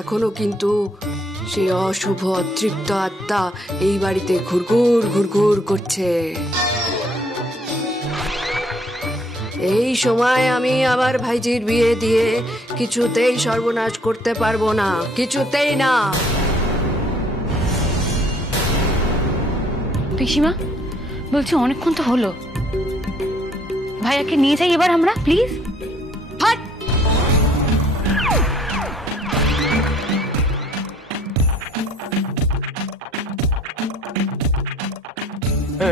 এখনো কিন্তু সেই অশুভ অতৃপ্ত আত্মা এই বাড়িতে ঘুরঘুর ঘুরঘুর করছে। এই সময় আমি আমার ভাইজির বিয়ে দিয়ে কিছুতেই সর্বনাশ করতে পারবো না, কিছুতেই না। পিসিমা বলছি অনেকক্ষণ তো হলো, ভাইয়াকে নিয়ে যাই এবার আমরা, প্লিজ।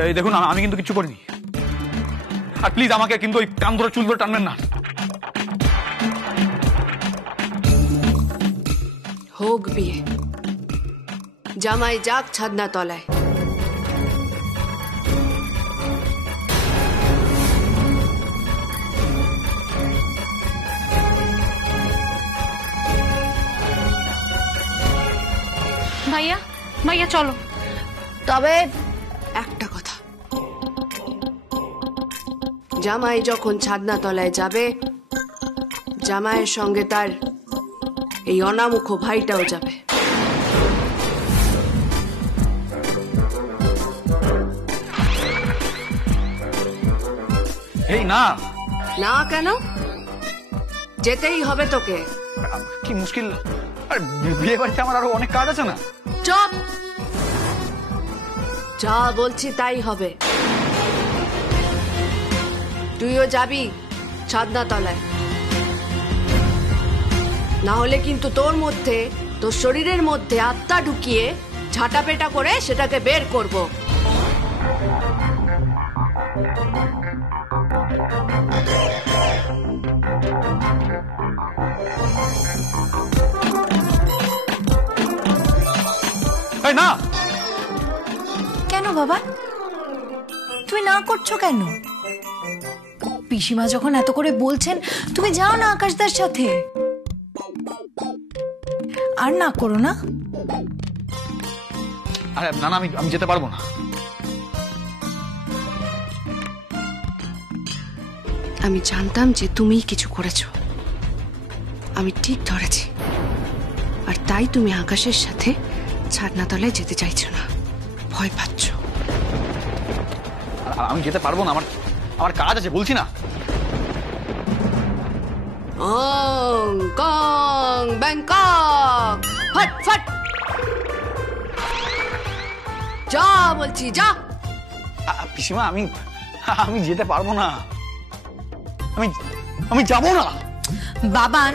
এই দেখুন, আমি কিন্তু কিছু করিনি, আর প্লিজ আমাকে কিন্তু ওই কান ধরে চুল ধরে টানবেন না। হোক বিয়ে, জামাই যাক ছাদনা তলায়। ভাইয়া ভাইয়া চলো। তবে একটা কথা, জামাই যখন ছাদনা তলায় যাবে, জামাইয়ের সঙ্গে তার এই অনামুখ ভাইটাও যাবে। এই না না কেন? যেতেই হবে তোকে। কি মুশকিল, আর বিয়ে বাড়িতে আমার আরো অনেক কাজ আছে না। চুপ, যা বলছি তাই হবে। তুইও যাবি ছাদনা তলায়, না হলে কিন্তু তোর মধ্যে, তোর শরীরের মধ্যে আত্মা ঢুকিয়ে ঝাঁটাপেটা করে সেটাকে বের করব। না কেন বাবা, তুমি না করছো কেন? পিসিমা যখন এত করে বলছেন, তুমি যাও না আকাশদার সাথে। আর না করো না। আরে না না, আমি যেতে পারবো না। আমি জানতাম যে তুমিই কিছু করেছো, আমি ঠিক ধরেছি, আর তাই তুমি আকাশের সাথে ছাদনাতলায় যেতে চাইছো না, ভয় পাচ্ছ। আমি যেতে পারবো না, আমার কাজ আছে বলছি না। ওং কং ব্যাংকক, ফট ফট যা বলছি, যা। পিসিমা আমি যেতে পারবো না, আমি যাবো না। বাবান,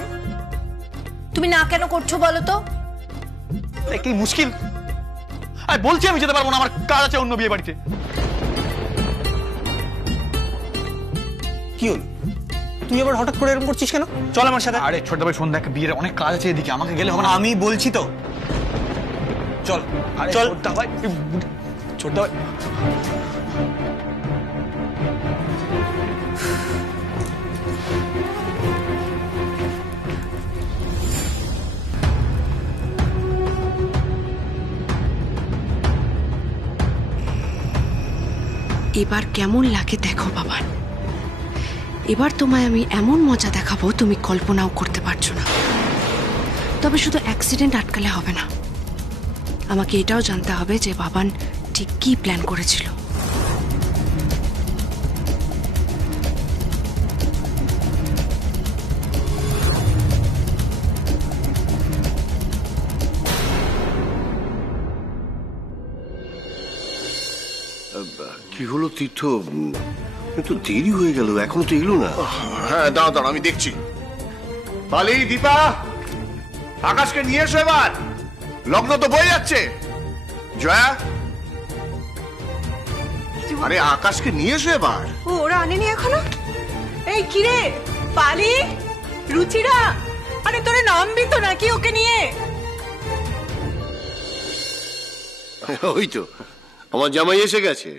তুমি না কেন করছো বলো তো? কি মুশকিল, আমি বলছি আমি যেতে পারবো না, আমার কাজ আছে অন্য বিয়ে বাড়িতে। কি হলো, তুই আবার হঠাৎ করে এরকম করছিস কেন? চল আমার সাথে। আরে ছোট ভাই, সন্ধ্যা বিয়ের অনেক কাজ আছে এদিকে, আমাকে গেলে হবে না। আমি বলছি তো, চল চল। ছোটদা ভাই, ছোটদা ভাই, এবার কেমন লাগে দেখো বাবান, এবার তোমায় আমি এমন মজা দেখাবো তুমি কল্পনাও করতে পারছো না। তবে শুধু অ্যাক্সিডেন্ট আটকালে হবে না, আমাকে এটাও জানতে হবে যে বাবান ঠিক কি প্ল্যান করেছিল। কি হলো তীর্থ, তো দেরি হয়ে গেল, এখনো তো এলো না। হ্যাঁ দাঁড়া দাঁড়া, আমি দেখছি। বালি, দীপা, আকাশকে নিয়ে এসো এবার, লগ্ন তো বয়ে যাচ্ছে। জয়া, আরে আকাশকে নিয়ে এসো এবার। ওরা আনেনি এখনো? এই কিরে পালি, রুচিরা, আরে তোরে নামবি তো নাকি ওকে নিয়ে? ওই তো আমার জামাই এসে গেছে।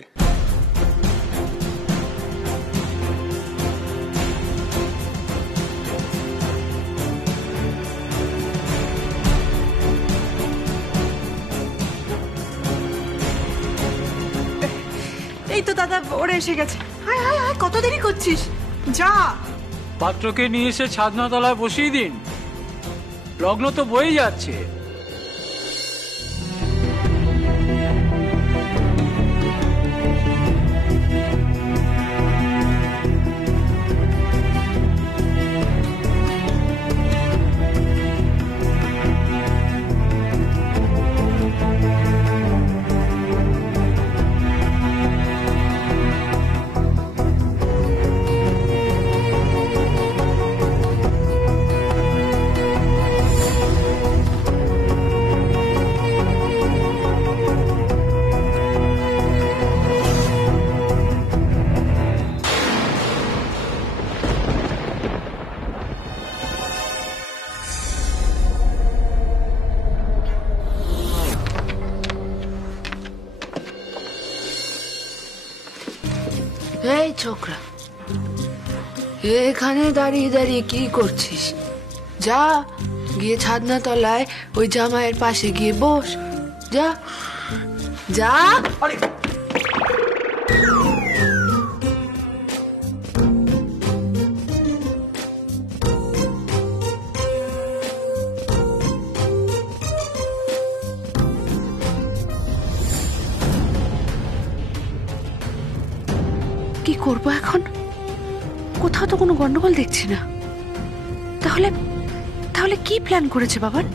এই তো দাদা, ওরা এসে গেছে। হায় হায় হায়, কত দেরি করছিস, যা। পাত্রকে নিয়ে এসে ছাদনা তলায় বসিয়ে দিন। লগ্ন তো বই যাচ্ছে। এই ছোকরা, এখানে দাঁড়িয়ে দাঁড়িয়ে কি করছিস? যা গিয়ে ছাদনা তলায় ওই জামাইয়ের পাশে গিয়ে বস। যা যা। কি করবো এখন? কোথাও তো কোনো গন্ডগোল দেখছি না। তাহলে তাহলে কি প্ল্যান করেছে বাবান?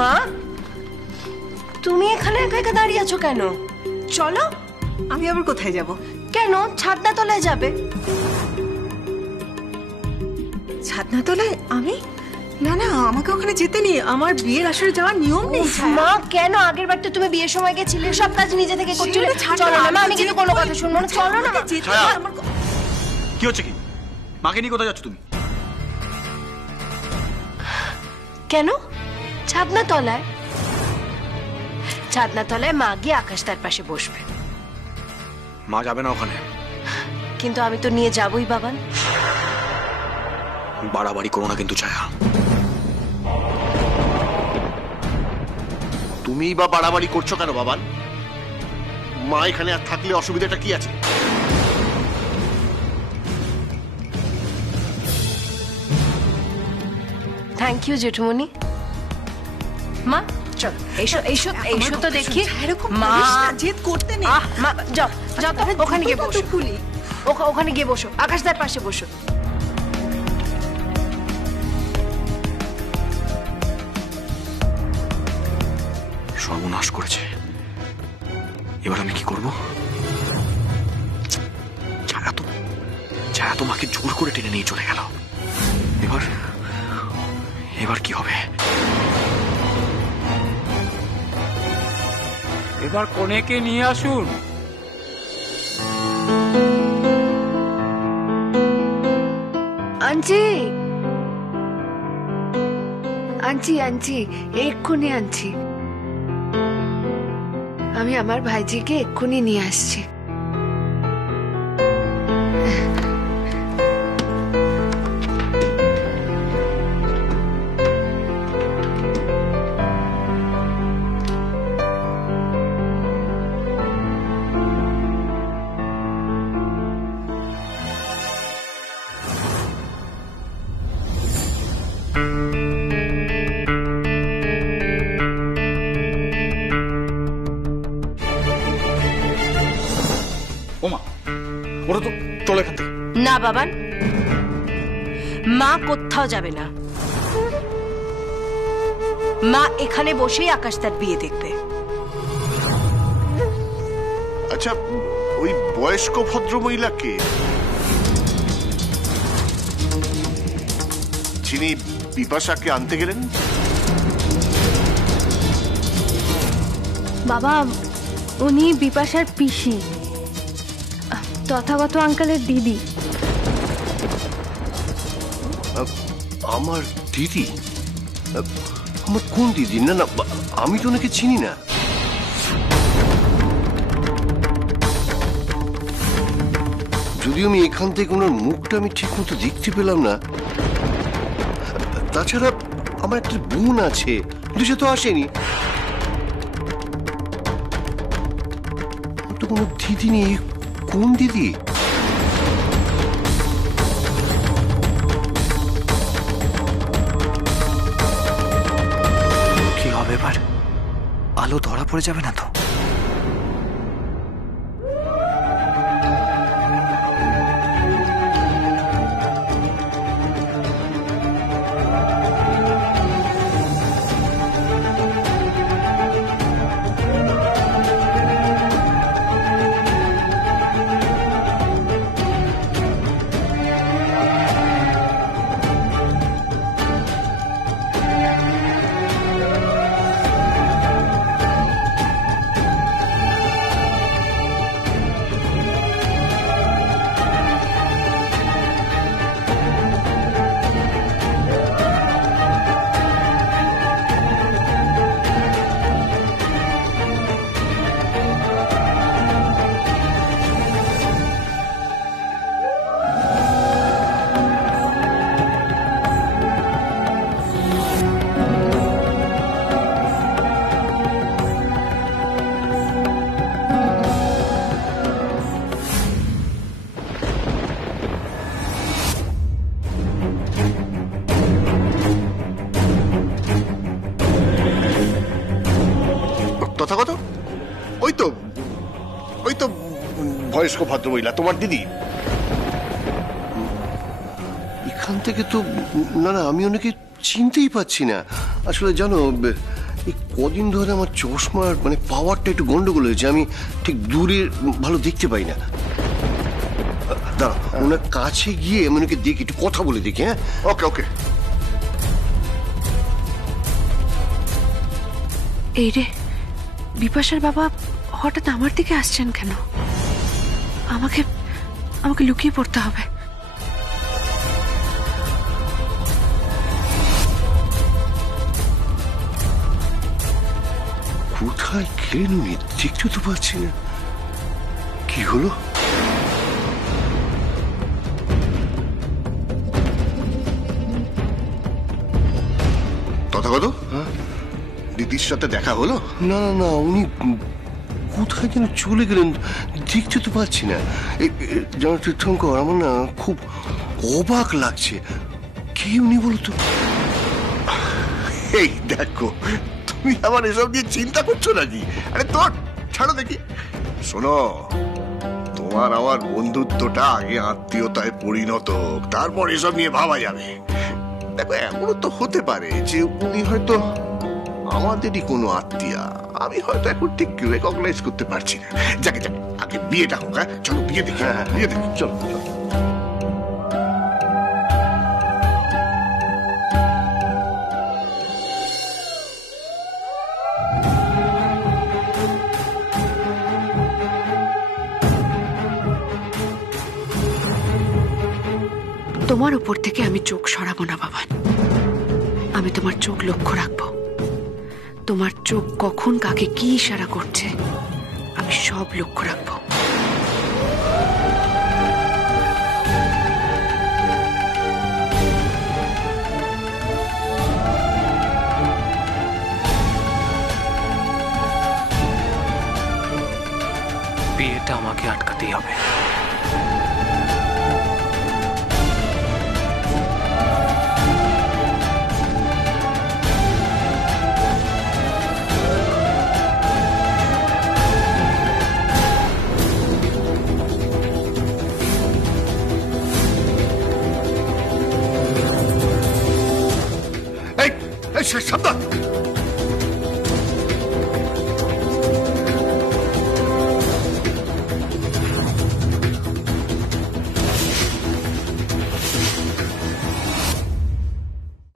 মা, তুমি এখানে একা একা দাঁড়িয়ে আছো কেন? চলো। আমি আবার কোথায় যাব? কেন? ছাদনা তলায় যাবে। ছাদনা তলায়? আমি? না না, আমাকে ওখানে যেতে নেই। আমার বিয়ের আসরে যাওয়ার নিয়ম নেই। মা কেন? আগের বার তো তুমি বিয়ের সময় গেছিলে, সব কাজ নিজে থেকে করছিলে। চলো না মা, আমি কিন্তু কোনো কথা শুনবো না। চলো না মা। কি হচ্ছে কি? মাকে নিয়ে কোথায় যাচ্ছ তুমি? কেন? ছাদনা তলায়। ছাদনা তলায় মা গিয়ে আকাশ তার পাশে বসবে। মা যাবে না ওখানে। কিন্তু আমি তো নিয়ে যাবই বাবান। বাড়াবাড়ি করো না কিন্তু ছায়া। তুমি বা বাড়াবাড়ি করছো কেন বাবান? মা এখানে আর থাকলে অসুবিধাটা কি আছে? থ্যাংক ইউ জেঠুমনি। মা চল, এসো এসো এসো তো দেখি। মা জেদ করতে নেই। মা যাও যাও তো, ওখানে গিয়ে বসো। ওখানে গিয়ে বসো, আকাশদার পাশে বসো। সর্বনাশ করেছে। এবার আমি কি করব? ছায়া তো মাকে জোর করে টেনে নিয়ে চলে গেল। এবার কি হবে? এবার কনেকে নিয়ে আসুন। আনছি আনছি আনছি, এক্ষুনি আনছি। আমি আমার ভাইজিকে এক্ষুনি নিয়ে আসছি। ওমা, ওরা তো চলে এখান থেকে। না বাবান, মা কোথাও যাবে না। মা এখানে বসেই আকাশ তার বিয়ে দেখবে। আচ্ছা, ওই বয়স্ক ভদ্রমহিলা কে? যিনি বিপাশাকে আনতে গেলেন? বাবা, উনি বিপাশার পিসি, তথাগত আঙ্কেলের দিদি। আমার দিদি? আমার কোন দিদি? না না, আমি তো ওনাকে চিনি না। যদিও আমি এখান থেকে ওনার মুখটা আমি ঠিক মতো দেখতে পেলাম না। তাছাড়া আমার একটা বোন আছে, কিন্তু সে তো আসেনি। তো কোনো দিদি নেই। কোন দিদি? কি হবে এবার? আলো ধরা পড়ে যাবে না তো? তথাগত, ওই তো বয়স্ক ভদ্রমহিলা, তোমার দিদি। এখান থেকে তো না না, আমি ওনাকে চিনতেই পাচ্ছি না। আসলে জানো, এই কদিন ধরে আমার চশমার মানে পাওয়ারটা একটু গন্ডগোল হয়েছে। আমি ঠিক দূরে ভালো দেখতে পাই না। দাঁড়া, ওনার কাছে গিয়ে আমি ওনাকে দেখি, একটু কথা বলে দেখি। হ্যাঁ, ওকে ওকে। এই রে, বিপাশার বাবা হঠাৎ আমার দিকে আসছেন কেন? আমাকে আমাকে লুকিয়ে পড়তে হবে। কোথায় গেলেন উনি? দেখতে তো পাচ্ছি না। কি হলো? তথাগত, দিদির সাথে দেখা হলো? না না না, উনি কোথায় যেন চলে গেলেন, দেখতে তো পাচ্ছি না। জানো তীর্থঙ্কর, আমার না খুব অবাক লাগছে। কে উনি বলতো? এই দেখো, তুমি আবার এসব নিয়ে চিন্তা করছো নাকি? আরে তোর ছাড়ো দেখি। শোনো, তোমার আমার বন্ধুত্বটা আগে আত্মীয়তায় পরিণত, তারপর এসব নিয়ে ভাবা যাবে। দেখো, এমনও তো হতে পারে যে উনি হয়তো আমাদেরই কোনো আত্মীয়া। আমি হয়তো এখন ঠিক রেকগনাইজ করতে পারছি না। যাকে যাকে, আগে বিয়েটা হোক। হ্যাঁ, চলো বিয়ে দেখি। হ্যাঁ, বিয়ে দেখি, চলো চলো। তোমার উপর থেকে আমি চোখ সরাবো না বাবা। আমি তোমার চোখ লক্ষ্য রাখবো। তোমার চোখ কখন কাকে কি ইশারা করছে আমি সব লক্ষ্য রাখবো। বিয়েটা আমাকে আটকাতেই হবে। সাবধান।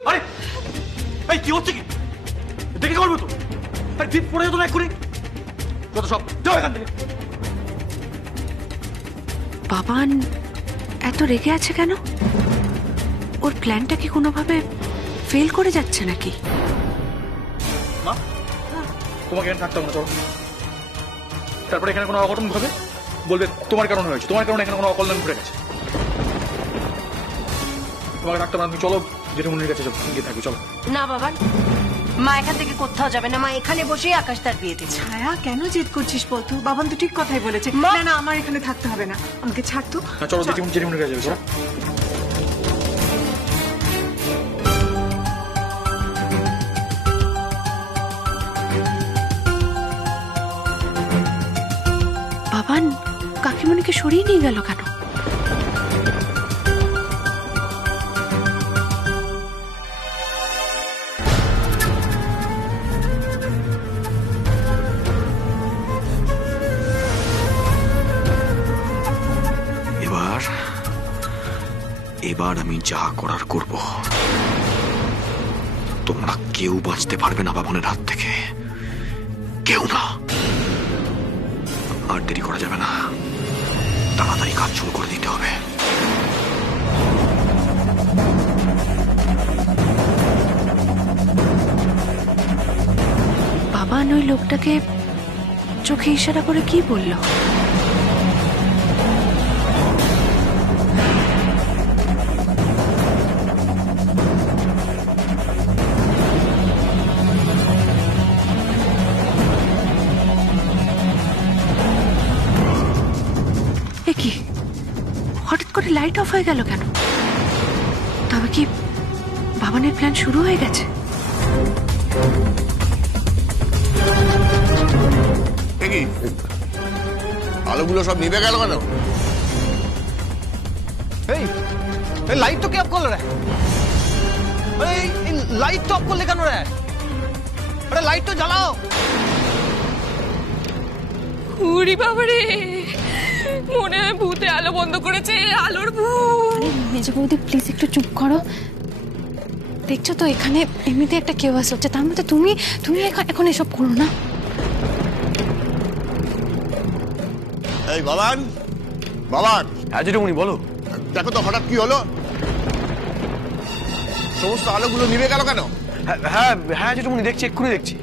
আরে এই কি হচ্ছে? কি দেখে করবো তো? আরে দীপ পড়ে যেত না এক্ষুনি। যত সব যাও এখান থেকে। বাবান এত রেগে আছে কেন? ওর প্ল্যানটা কি কোনোভাবে ফেল করে যাচ্ছে নাকি? মা, তোমাকে এখানে থাকতে হবে না, চলো। তারপরে এখানে কোনো অঘটন ঘটবে, বলবে তোমার কারণে হয়েছে, তোমার কারণে এখানে কোনো অকল্যাণ ঘটে গেছে। তোমাকে থাকতে হবে না, তুমি চলো জেঠুমনির কাছে গিয়ে থাকবে, চলো। না বাবা, মা এখান থেকে কোথাও যাবে না, মা এখানে বসেই আকাশ তার বিয়ে দিচ্ছে। ছায়া কেন জেদ করছিস বলতো? বাবান তো ঠিক কথাই বলেছে। না না, আমার এখানে থাকতে হবে না, আমাকে ছাড় তো। চলো জেঠুমনির কাছে যাবে, চলো। বাবান কাকিমণিকে সরিয়ে নিয়ে গেল কেন? এবার আমি যা করার করব। তোমরা কেউ বাঁচতে পারবে না বাবনের হাত থেকে, কেউ না। আর দেরি করা যাবে না, তাড়াতাড়ি কাজ শুরু করে দিতে হবে। বাবান ওই লোকটাকে চোখে ইশারা করে কি বললো? কি হঠাৎ করে লাইট অফ হয়ে গেল কেন? তবে কি বাবানের প্ল্যান শুরু হয়ে গেছে? আলোগুলো সব নিভে গেল কেন? এই লাইট তো কে অফ করলো রে? এই লাইট তো অফ করলে কেন রে? আরে লাইট তো জ্বালাও। উড়ি বাবারে, মনে হয় ভূতে আলো বন্ধ করেছে, আলোর ভূত। মেজো বৌদি প্লিজ একটু চুপ করো। দেখছো তো এখানে এমনিতে একটা কেউ হচ্ছে, তার মধ্যে তুমি এখন এসব করো না। এই বাবান, বাবান। হ্যাঁ জেঠুমনি বলো। দেখো তো হঠাৎ কি হলো, সমস্ত আলোগুলো নিভে গেল কেন? হ্যাঁ হ্যাঁ জেঠুমনি দেখছি, এক্ষুনি দেখছি।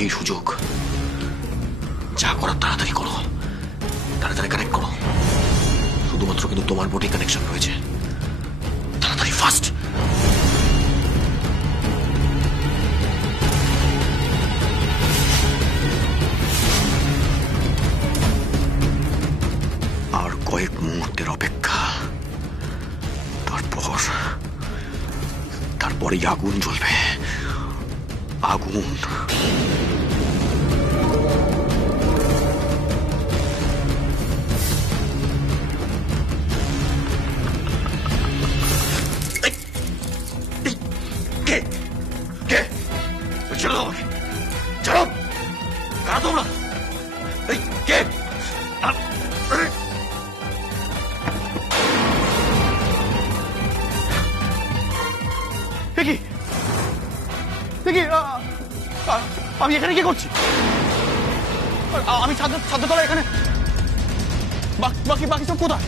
এই সুযোগ, যা করার তাড়াতাড়ি করো, তাড়াতাড়ি কানেক্ট করো। শুধুমাত্র কিন্তু তোমার বডি কানেকশন রয়েছে, তাড়াতাড়ি ফাস্ট। আর কয়েক মুহূর্তের অপেক্ষা, তারপরে আগুন জ্বলবে, আগুন। আমি এখানে কি করছি? আমি ছাদের তলায় এখানে, বাকি সব কোথায়?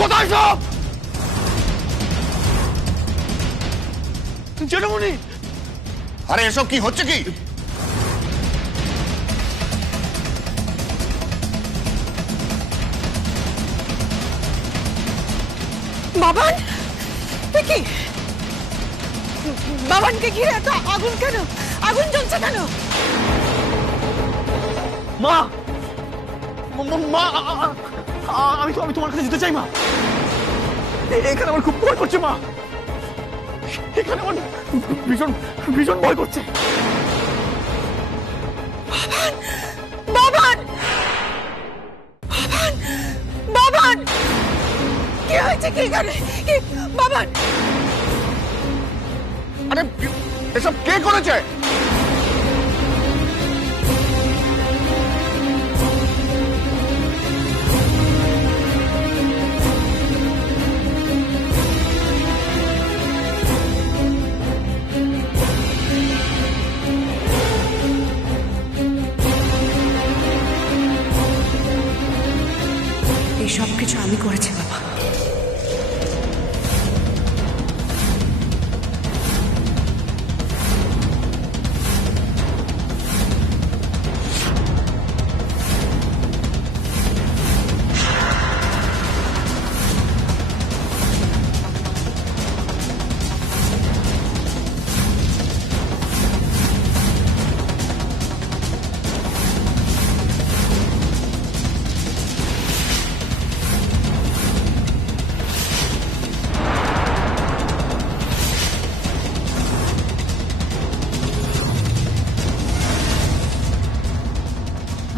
কোথায় সব? জেঠুমনি, আরে এসব কি হচ্ছে কি? বাবান, কি বাবানকে ঘিরে এত আগুন কেন? আগুন জ্বলছে কেন? মা, আমি তোমার কাছে যেতে চাই মা। এখানে আমার খুব ভয় করছে মা, এখানে আমার ভীষণ ভীষণ ভয় করছে। বাবান, বাবান, কি হয়েছে? কি করে বাবান? আরে এসব কে করেছে? আমি করেছি বাবা।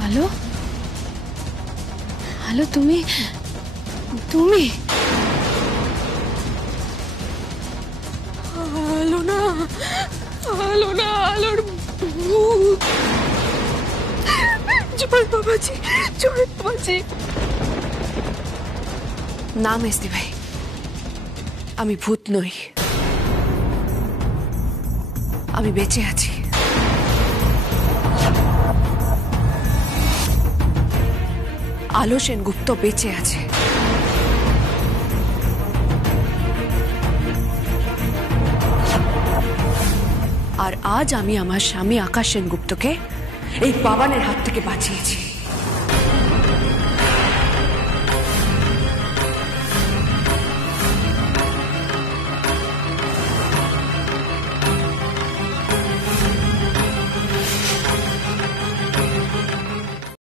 হ্যালো হ্যালো, তুমি তুমি আলো না, আলো না, আলোর ভূত। জয় বাবাজি, জয় বাবাজি। না মেজদি ভাই, আমি ভূত নই, আমি বেঁচে আছি। আলো সেনগুপ্ত বেঁচে আছে। আর আজ আমি আমার স্বামী আকাশ সেনগুপ্তকে এই পাবানের হাত থেকে বাঁচিয়েছি।